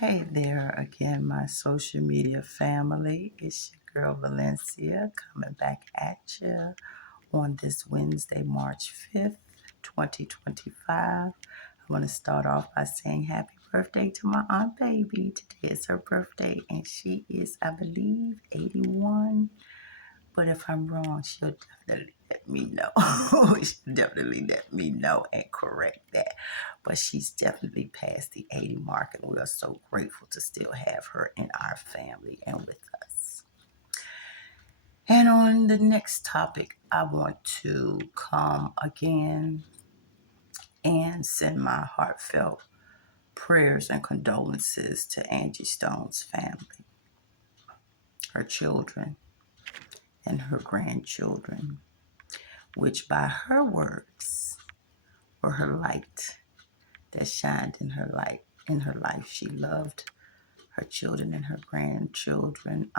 Hey there again, my social media family. It's your girl Valencia coming back at you on this Wednesday, March 5th, 2025. I want to start off by saying happy birthday to my Aunt Baby. Today is her birthday, and she is, I believe, 81. But if I'm wrong, she'll definitely let me know. She'll definitely let me know and correct that. But she's definitely past the 80 mark, and we are so grateful to still have her in our family and with us. And on the next topic, I want to come again and send my heartfelt prayers and condolences to Angie Stone's family, her children, and her grandchildren, which by her words were her light that shined in her life. She loved her children and her grandchildren.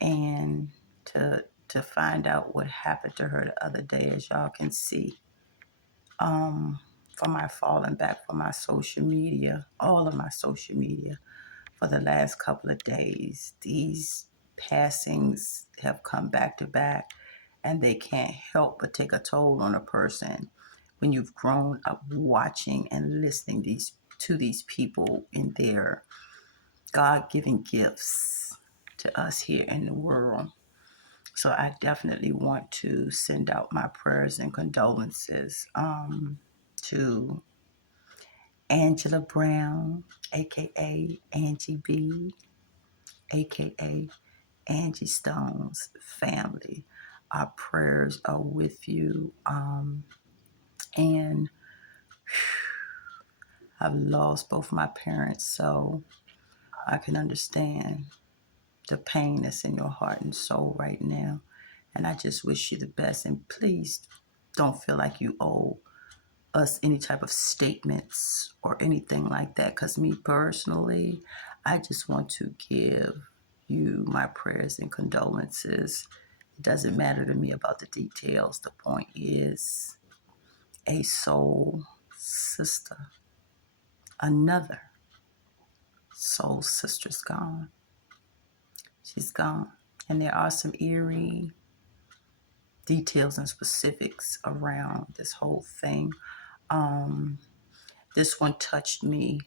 And to find out what happened to her the other day, as y'all can see, from my falling back from my social media, all of my social media, for the last couple of days, these passings have come back to back, and they can't help but take a toll on a person when you've grown up watching and listening to these people in their God-given gifts to us here in the world. So I definitely want to send out my prayers and condolences to Angela Brown, aka Angie B, aka Angie Stone's family. Our prayers are with you. And I've lost both my parents, so I can understand the pain that's in your heart and soul right now. And I just wish you the best. And please don't feel like you owe us any type of statements or anything like that. Because me personally, I just want to give you my prayers and condolences. It doesn't matter to me about the details. The point is, a soul sister, another soul sister's gone. She's gone. And there are some eerie details and specifics around this whole thing. This one touched me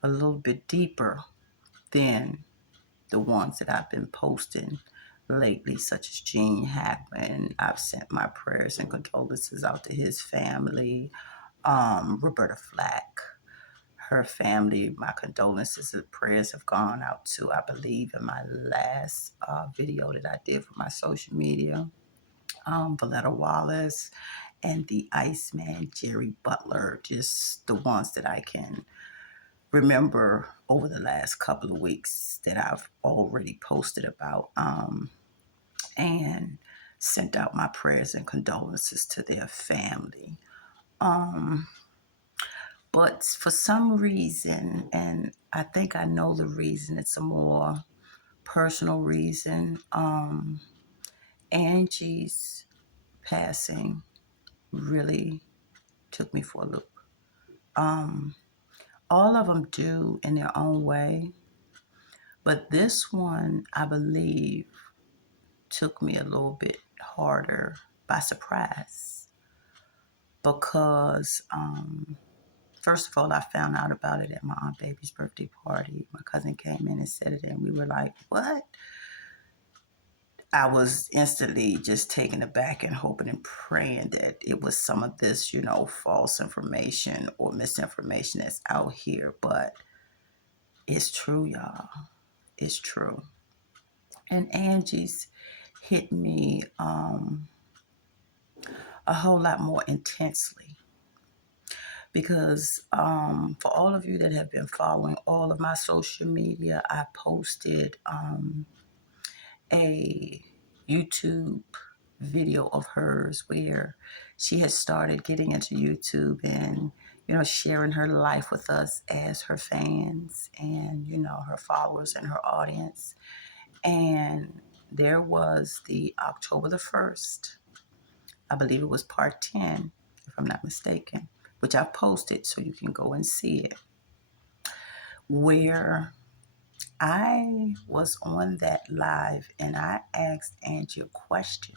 a little bit deeper than the ones that I've been posting lately, such as Gene Hackman. I've sent my prayers and condolences out to his family. Roberta Flack, her family, my condolences and prayers have gone out to, I believe, in my last video that I did for my social media. Valletta Wallace and the Iceman, Jerry Butler, just the ones that I can remember over the last couple of weeks that I've already posted about, and sent out my prayers and condolences to their family. But for some reason, and I think I know the reason, it's a more personal reason. Angie's passing really took me for a loop. All of them do in their own way, but this one, I believe, took me a little bit harder by surprise because, first of all, I found out about it at my Aunt Baby's birthday party. My cousin came in and said it, and we were like, what? I was instantly just taken aback and hoping and praying that it was some of this, false information or misinformation that's out here. But it's true, y'all. It's true. And Angie's hit me a whole lot more intensely because for all of you that have been following all of my social media, I posted a YouTube video of hers where she has started getting into YouTube and sharing her life with us as her fans and her followers and her audience. And there was the October the 1st, I believe it was part 10, if I'm not mistaken, which I've posted so you can go and see it. where I was on that live and I asked Angie a question.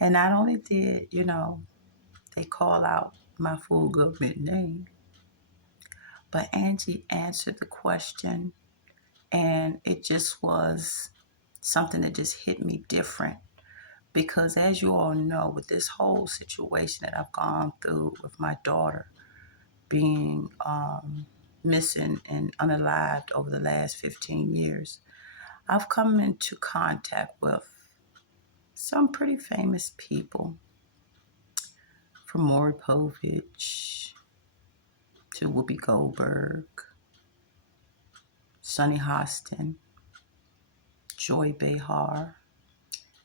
And not only did, they call out my full government name, but Angie answered the question, and it just was something that just hit me different. Because as you all know, with this whole situation that I've gone through with my daughter being missing and unalived over the last 15 years, I've come into contact with some pretty famous people, from Maury Povich to Whoopi Goldberg, Sunny Hostin, Joy Behar,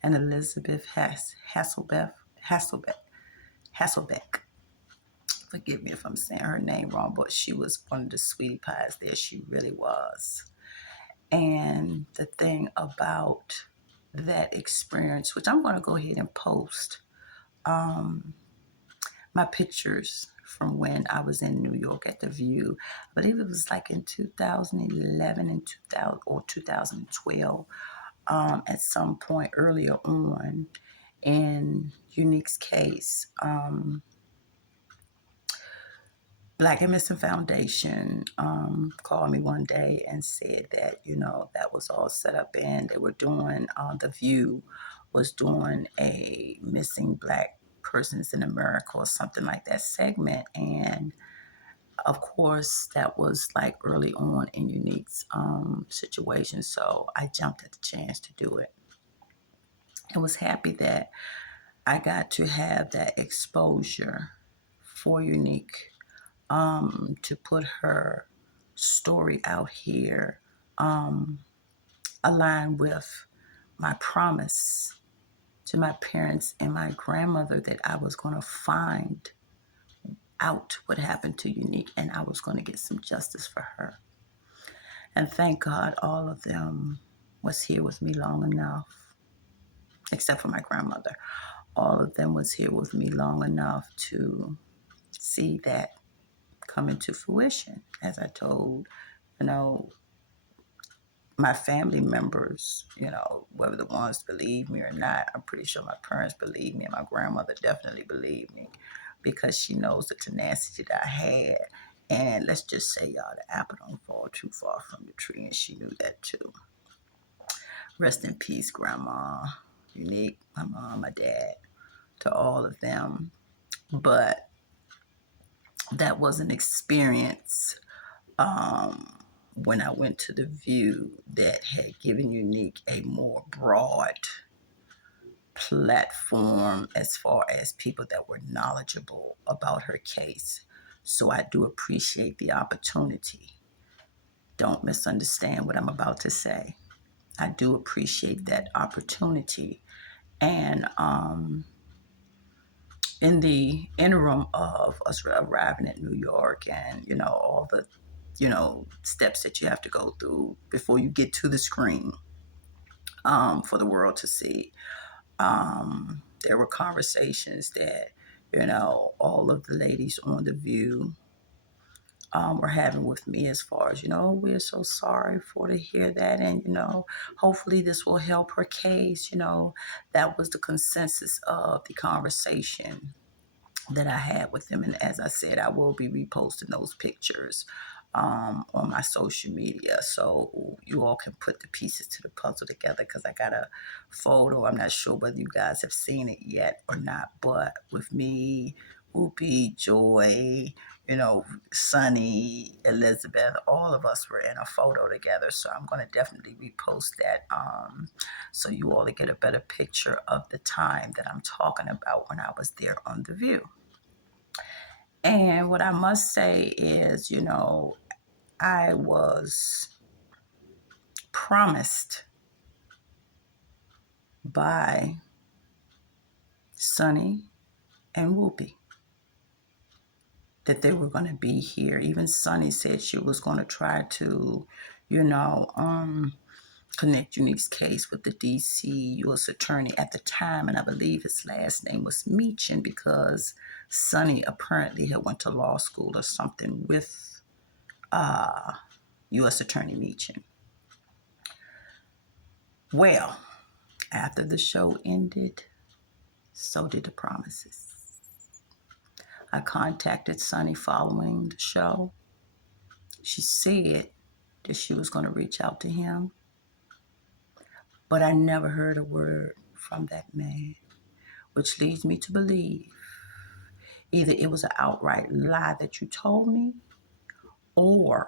and Elizabeth Hasselbeck. Forgive me if I'm saying her name wrong, but she was one of the sweetie pies there. She really was. And the thing about that experience, which I'm going to go ahead and post my pictures from when I was in New York at the View. I believe it was like in 2011 and 2000 or 2012. At some point earlier on in Unique's case, Black and Missing Foundation called me one day and said that, that was all set up and they were doing, The View was doing a missing Black persons in America or something like that segment. And of course, that was like early on in Unique's situation. So I jumped at the chance to do it. I was happy that I got to have that exposure for Unique, to put her story out here, aligned with my promise to my parents and my grandmother that I was going to find out what happened to Unique and I was going to get some justice for her. And thank God all of them was here with me long enough, except for my grandmother. All of them was here with me long enough to see that come into fruition. As I told, my family members, whether the ones believe me or not, I'm pretty sure my parents believe me and my grandmother definitely believed me because she knows the tenacity that I had. And let's just say, y'all, the apple don't fall too far from the tree, and she knew that too. Rest in peace, Grandma, Unique, my mom, my dad, to all of them. But that was an experience, when I went to the View, that had given Unique a more broad platform as far as people that were knowledgeable about her case. So I do appreciate the opportunity. Don't misunderstand what I'm about to say. I do appreciate that opportunity. And in the interim of us arriving at New York and, all the, steps that you have to go through before you get to the screen, for the world to see, there were conversations that, all of the ladies on The View were having with me as far as, we're so sorry for to hear that. And, hopefully this will help her case. That was the consensus of the conversation that I had with them. And as I said, I will be reposting those pictures on my social media, so you all can put the pieces to the puzzle together, because I got a photo. I'm not sure whether you guys have seen it yet or not, but with me, Whoopi, Joy, Sunny, Elizabeth, all of us were in a photo together. So I'm going to definitely repost that, so you all get a better picture of the time that I'm talking about when I was there on The View. And what I must say is, I was promised by Sunny and Whoopi that they were going to be here. Even Sunny said she was going to try to, connect Unique's case with the DC U.S. attorney at the time, and I believe his last name was Meechin, because Sunny apparently had went to law school or something with U.S. Attorney Meacham. Well, after the show ended, so did the promises. I contacted Sunny following the show. She said that she was going to reach out to him, but I never heard a word from that man, which leads me to believe either it was an outright lie that you told me, or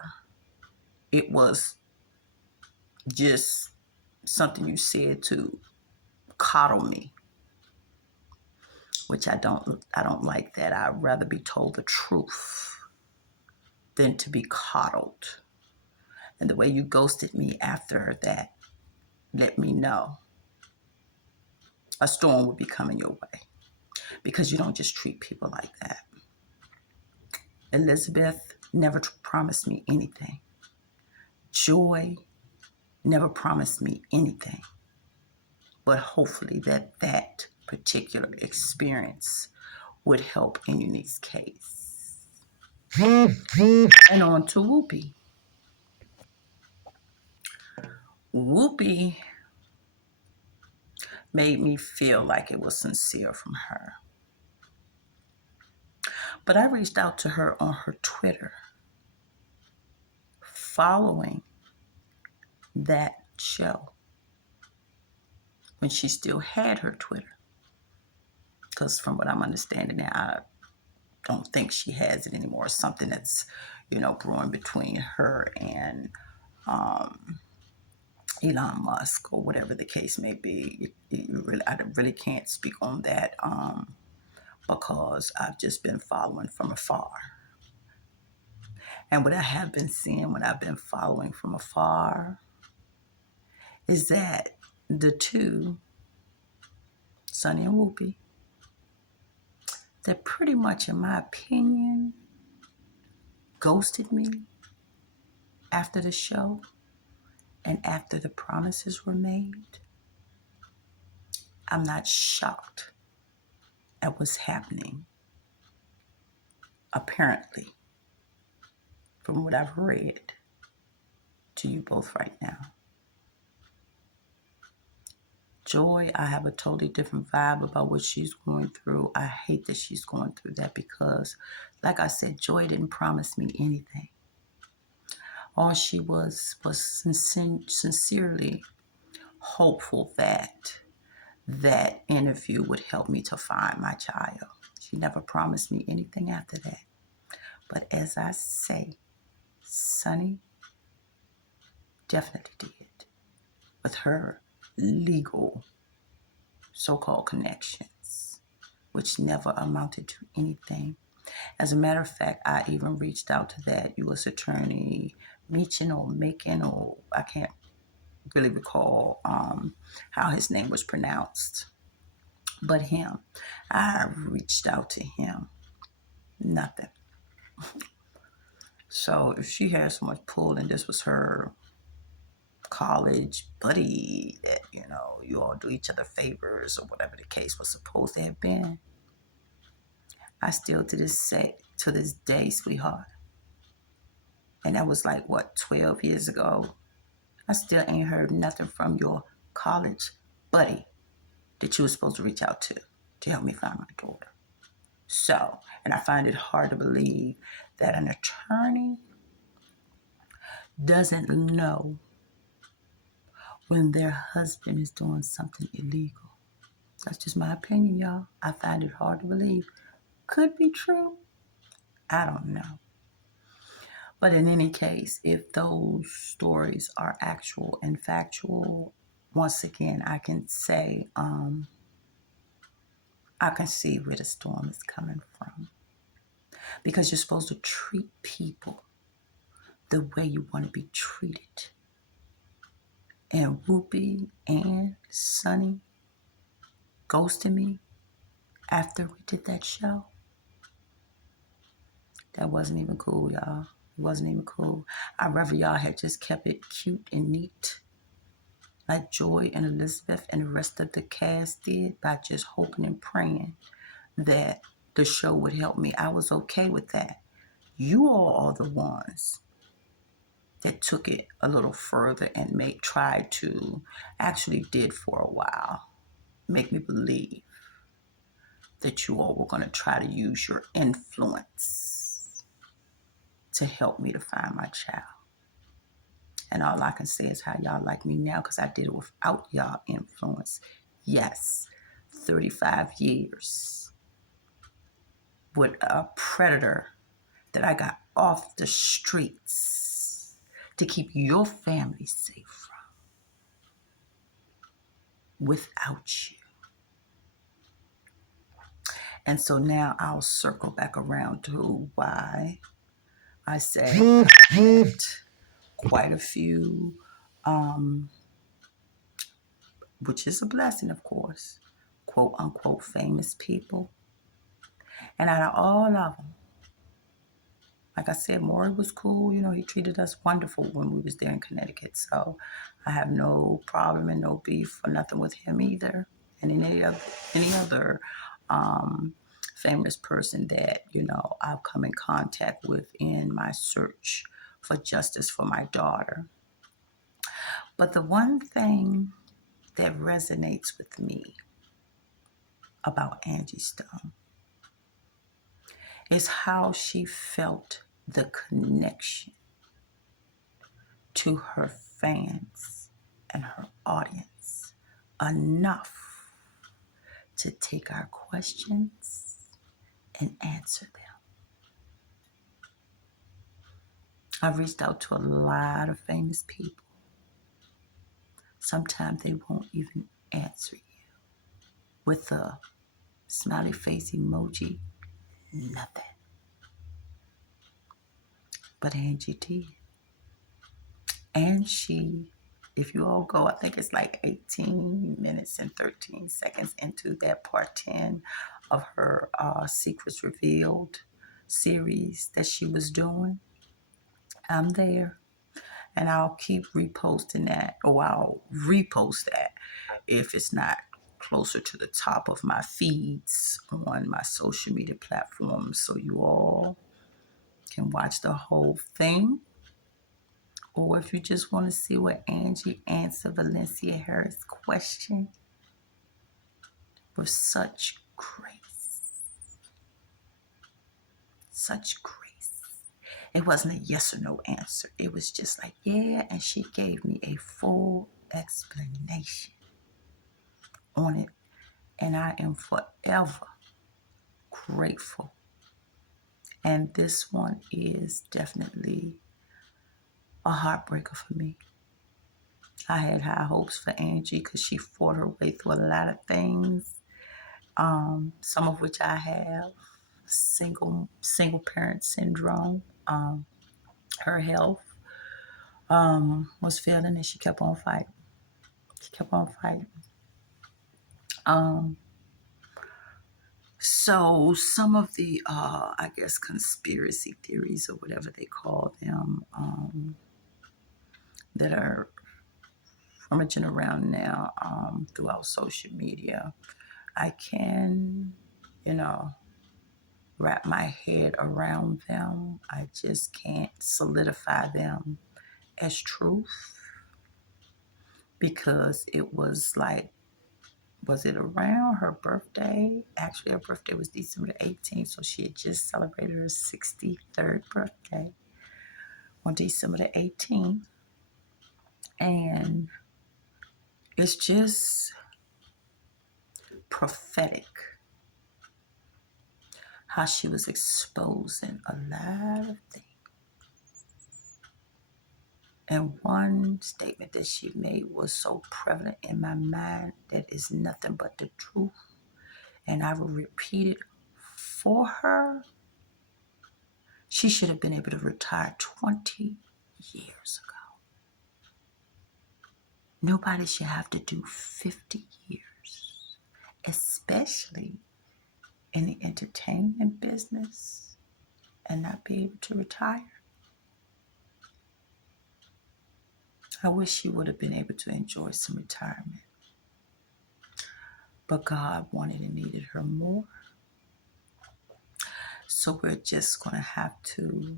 it was just something you said to coddle me, which I don't like that. I'd rather be told the truth than to be coddled. And the way you ghosted me after that let me know a storm would be coming your way, because you don't just treat people like that. Elizabeth never promised me anything. Joy never promised me anything. But hopefully that particular experience would help in Unique's case. And on to Whoopi. Whoopi made me feel like it was sincere from her. But I reached out to her on her Twitter following that show, when she still had her Twitter. Because from what I'm understanding now, I don't think she has it anymore. Something that's, brewing between her and Elon Musk, or whatever the case may be. I really can't speak on that because I've just been following from afar. And what I have been seeing when I've been following from afar is that the two, Sunny and Whoopi, they're pretty much, in my opinion, ghosted me after the show and after the promises were made. I'm not shocked at what's happening, apparently, from what I've read to you both right now. Joy, I have a totally different vibe about what she's going through. I hate that she's going through that because, like I said, Joy didn't promise me anything. All she was sincerely hopeful that that interview would help me to find my child. She never promised me anything after that. But as I say, Sunny definitely did, with her legal so-called connections, which never amounted to anything. As a matter of fact, I even reached out to that U.S. Attorney Meacham or Macon, or I can't really recall how his name was pronounced. But him, I reached out to him. Nothing. So if she had so much pull and this was her college buddy that, you all do each other favors or whatever the case was supposed to have been, I still to this day, sweetheart, and that was like, 12 years ago, I still ain't heard nothing from your college buddy that you were supposed to reach out to help me find my daughter. So, and I find it hard to believe that an attorney doesn't know when their husband is doing something illegal. That's just my opinion, y'all. I find it hard to believe. Could be true. I don't know. But in any case, if those stories are actual and factual, once again, I can say, I can see where the storm is coming from. Because you're supposed to treat people the way you want to be treated. And Whoopi and Sunny ghosted me after we did that show. That wasn't even cool, y'all. It wasn't even cool. I'd rather y'all had just kept it cute and neat, like Joy and Elizabeth and the rest of the cast did, by just hoping and praying that the show would help me. I was okay with that. You all are the ones that took it a little further and actually did for a while, make me believe that you all were going to try to use your influence to help me to find my child. And all I can say is how y'all like me now, because I did it without y'all influence. Yes, 35 years with a predator that I got off the streets to keep your family safe from without you. And so now I'll circle back around to why I say that quite a few, which is a blessing, of course, quote unquote famous people. And out of all of them, like I said, Maury was cool. He treated us wonderful when we was there in Connecticut. So I have no problem and no beef or nothing with him either. And any other famous person that, I've come in contact with in my search for justice for my daughter. But the one thing that resonates with me about Angie Stone is how she felt the connection to her fans and her audience enough to take our questions and answer them. I've reached out to a lot of famous people. Sometimes they won't even answer you with a smiley face emoji, nothing. But Angie did. And she, if you all go, I think it's like 18 minutes and 13 seconds into that part 10 of her Secrets Revealed series that she was doing. I'm there. And I'll keep reposting that, or I'll repost that if it's not closer to the top of my feeds on my social media platforms, so you all can watch the whole thing. Or if you just want to see what Angie answered Valencia Harris' question with such grace. Such grace. It wasn't a yes or no answer. It was just like, yeah, and she gave me a full explanation on it. And I am forever grateful. And this one is definitely a heartbreaker for me. I had high hopes for Angie because she fought her way through a lot of things, some of which I have. Single parent syndrome. Her health was failing, and she kept on fighting. So some of the, I guess, conspiracy theories or whatever they call them, that are rummaging around now throughout social media, I can, wrap my head around them. I just can't solidify them as truth, because it was like, was it around her birthday? Actually, her birthday was December 18th, so she had just celebrated her 63rd birthday on December 18th. And it's just prophetic how she was exposing a lot of things. And one statement that she made was so prevalent in my mind that is nothing but the truth. And I will repeat it for her. She should have been able to retire 20 years ago. Nobody should have to do 50 years, especially in the entertainment business, and not be able to retire. I wish she would have been able to enjoy some retirement. But God wanted and needed her more. So we're just going to have to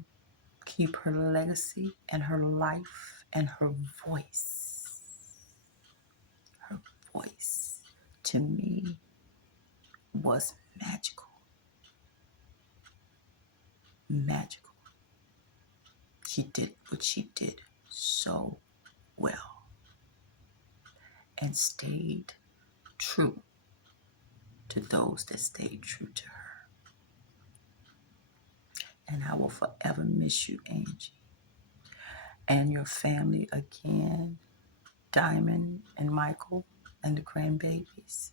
keep her legacy and her life and her voice. Her voice, to me, was magical. Magical. She did what she did so well and stayed true to those that stayed true to her. And I will forever miss you, Angie, and your family again, Diamond and Michael and the grandbabies.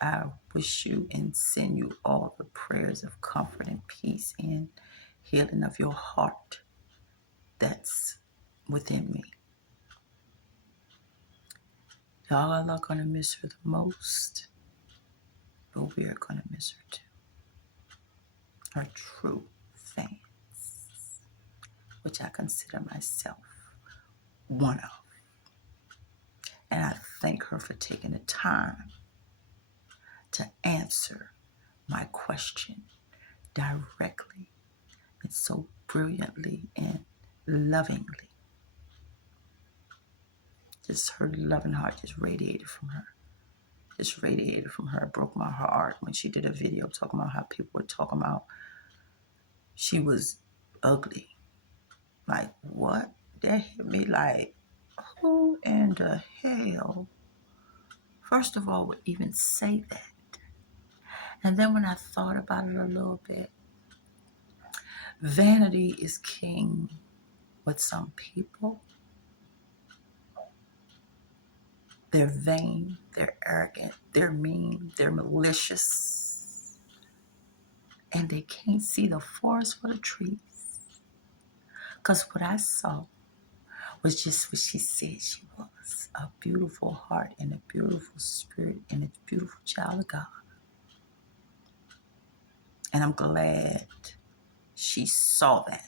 I wish you and send you all the prayers of comfort and peace and healing of your heart that's within me. Y'all are going to miss her the most, but we are going to miss her too. Her true fans, which I consider myself one of. And I thank her for taking the time to answer my question directly and so brilliantly and lovingly. Just her loving heart just radiated from her. Just radiated from her. It broke my heart when she did a video talking about how people were talking about she was ugly. Like, what? That hit me like, who in the hell, first of all, would even say that? And then when I thought about it a little bit, vanity is king with some people. They're vain, they're arrogant, they're mean, they're malicious, and they can't see the forest for the trees. Because what I saw was just what she said she was, a beautiful heart and a beautiful spirit and a beautiful child of God. And I'm glad she saw that.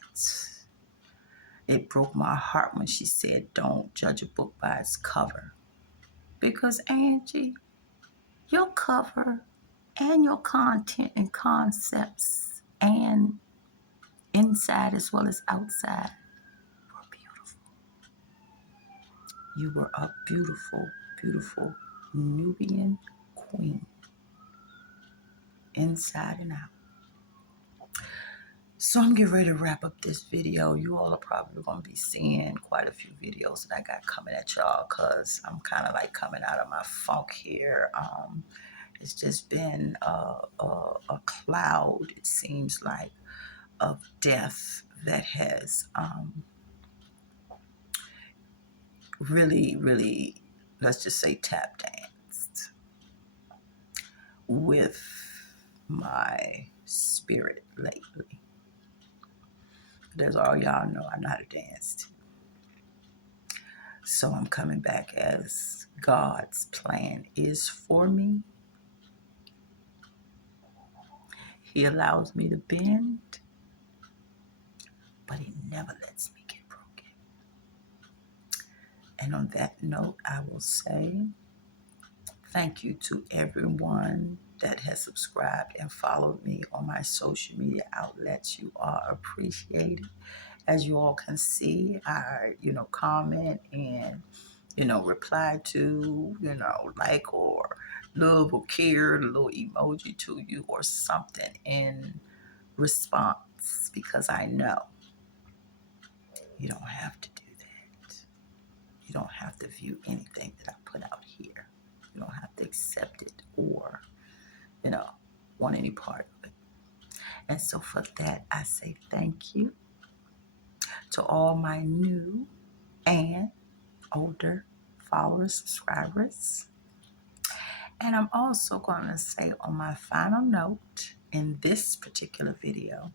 It broke my heart when she said, don't judge a book by its cover. Because, Angie, your cover and your content and concepts and inside as well as outside were beautiful. You were a beautiful, beautiful Nubian queen, inside and out. So I'm getting ready to wrap up this video. You all are probably going to be seeing quite a few videos that I got coming at y'all because I'm kind of like coming out of my funk here. It's just been a cloud, it seems like, of death that has really, really, let's just say, tap danced with my spirit lately. That's all y'all know. I know how to dance too. So I'm coming back as God's plan is for me. He allows me to bend, but he never lets me get broken. And on that note, I will say thank you to everyone that has subscribed and followed me on my social media outlets. You are appreciated. As you all can see, I, comment and, reply to, like or love or care, a little emoji to you or something in response, because I know you don't have to do that. You don't have to view anything that I put out here. You don't have to accept it or, want any part of it. And so for that, I say thank you to all my new and older followers, subscribers. And I'm also going to say on my final note in this particular video,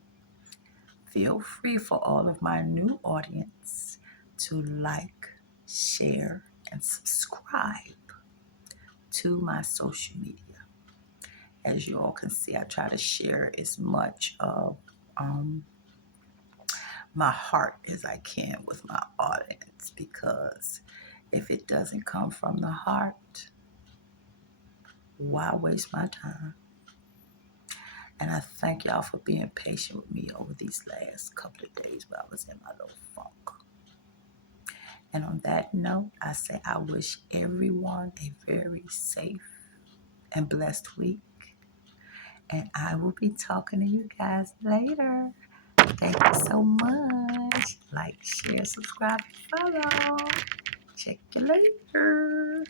feel free for all of my new audience to like, share, and subscribe to my social media. As you all can see, I try to share as much of my heart as I can with my audience, because if it doesn't come from the heart, why waste my time? And I thank y'all for being patient with me over these last couple of days where I was in my little funk. And on that note, I say I wish everyone a very safe and blessed week. And I will be talking to you guys later. Thank you so much. Like, share, subscribe, follow. Check you later.